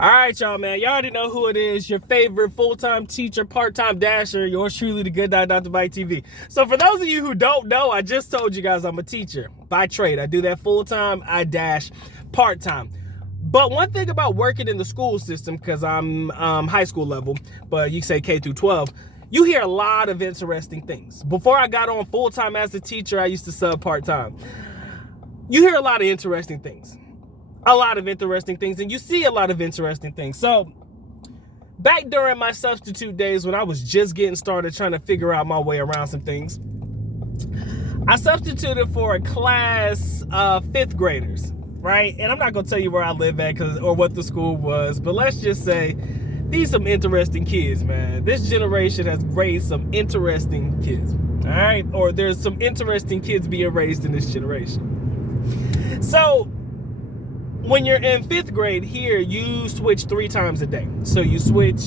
All right, y'all, man. Y'all already know who it is. Your favorite full-time teacher, part-time dasher. Yours truly, the good Dr. Bite TV. So for those of you who don't know, I just told you guys I'm a teacher by trade. I do that full-time. I dash part-time. But one thing about working in the school system, because I'm high school level, but you say K through 12, you hear a lot of interesting things. Before I got on full-time as a teacher, I used to sub part-time. You hear a lot of interesting things. And you see a lot of interesting things. So back during my substitute days when I was just getting started trying to figure out my way around some things, I substituted for a class of 5th graders, right? And I'm not going to tell you where I live at or what the school was, but let's just say these some interesting kids, man. This generation has raised some interesting kids, all right? Or there's some interesting kids being raised in this generation. So when you're in 5th grade here, you switch 3 times a day. So you switch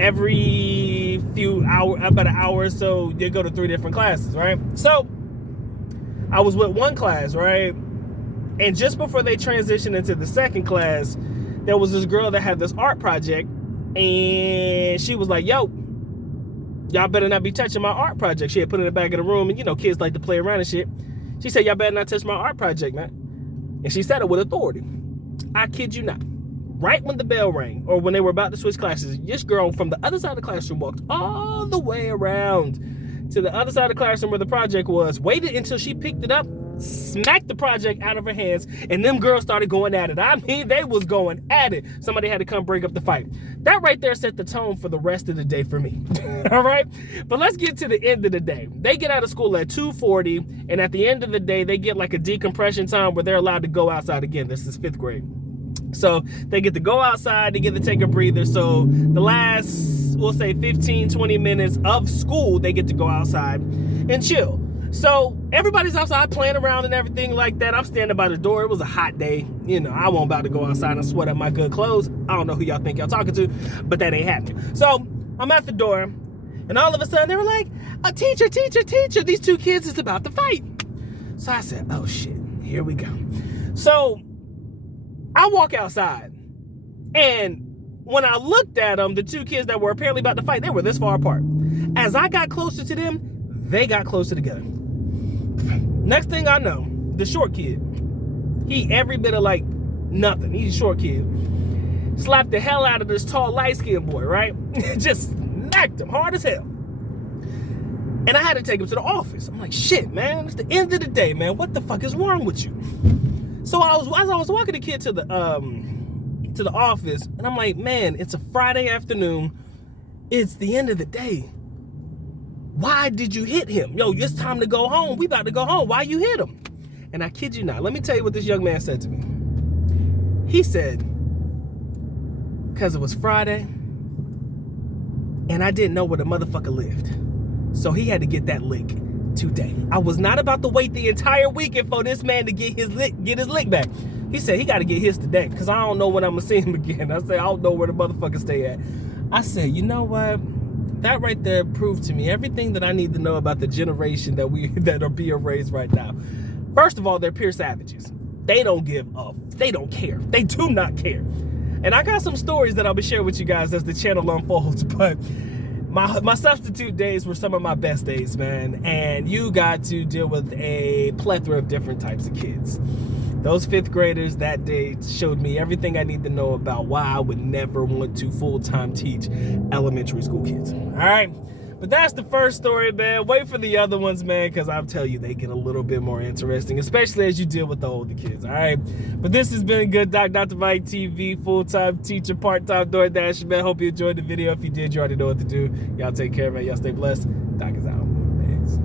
every few hours, about an hour or so, you go to 3 different classes, right? So I was with one class, right? And just before they transitioned into the second class, there was this girl that had this art project, and she was like, yo, y'all better not be touching my art project. She had put it in the back of the room, and you know, kids like to play around and shit. She said, y'all better not touch my art project, man. And she said it with authority. I kid you not. Right when the bell rang, or when they were about to switch classes, this girl from the other side of the classroom walked all the way around to the other side of the classroom where the project was, waited until she picked it up, smacked the project out of her hands, and them girls started going at it. I mean, they was going at it. Somebody had to come break up the fight. That right there set the tone for the rest of the day for me. All right? But let's get to the end of the day. They get out of school at 2:40, and at the end of the day, they get like a decompression time where they're allowed to go outside again. This is 5th grade. So they get to go outside, they get to take a breather. So the last, we'll say 15, 20 minutes of school, they get to go outside and chill. So everybody's outside playing around and everything like that. I'm standing by the door. It was a hot day. You know, I wasn't about to go outside and sweat up my good clothes. I don't know who y'all think y'all talking to, but that ain't happening. So I'm at the door, and all of a sudden they were like, a teacher, these 2 kids is about to fight. So I said, oh shit, here we go. So I walk outside, and when I looked at them, the 2 kids that were apparently about to fight, they were this far apart. As I got closer to them, they got closer together. Next thing I know, the short kid, he every bit of like nothing. He's a short kid. Slapped the hell out of this tall, light-skinned boy, right? Just smacked him hard as hell. And I had to take him to the office. I'm like, shit, man, it's the end of the day, man. What the fuck is wrong with you? So as I was walking the kid to the office, and I'm like, man, it's a Friday afternoon. It's the end of the day. Why did you hit him? Yo, it's time to go home. We about to go home. Why you hit him? And I kid you not. Let me tell you what this young man said to me. He said, because it was Friday, and I didn't know where the motherfucker lived. So he had to get that lick today. I was not about to wait the entire weekend for this man to get his lick back. He said he got to get his today, because I don't know when I'm going to see him again. I said, I don't know where the motherfucker stay at. I said, you know what? That right there proved to me everything that I need to know about the generation that are being raised right now. First of all, they're pure savages. They don't give up. They don't care. They do not care. And I got some stories that I'll be sharing with you guys as the channel unfolds, but my substitute days were some of my best days, man. And you got to deal with a plethora of different types of kids. Those 5th graders that day showed me everything I need to know about why I would never want to full-time teach elementary school kids. All right? But that's the first story, man. Wait for the other ones, man, because I'll tell you, they get a little bit more interesting, especially as you deal with the older kids, all right? But this has been Good Dr. Bite TV, full-time teacher, part-time DoorDash, man. Hope you enjoyed the video. If you did, you already know what to do. Y'all take care, man. Y'all stay blessed. Doc is out. Thanks.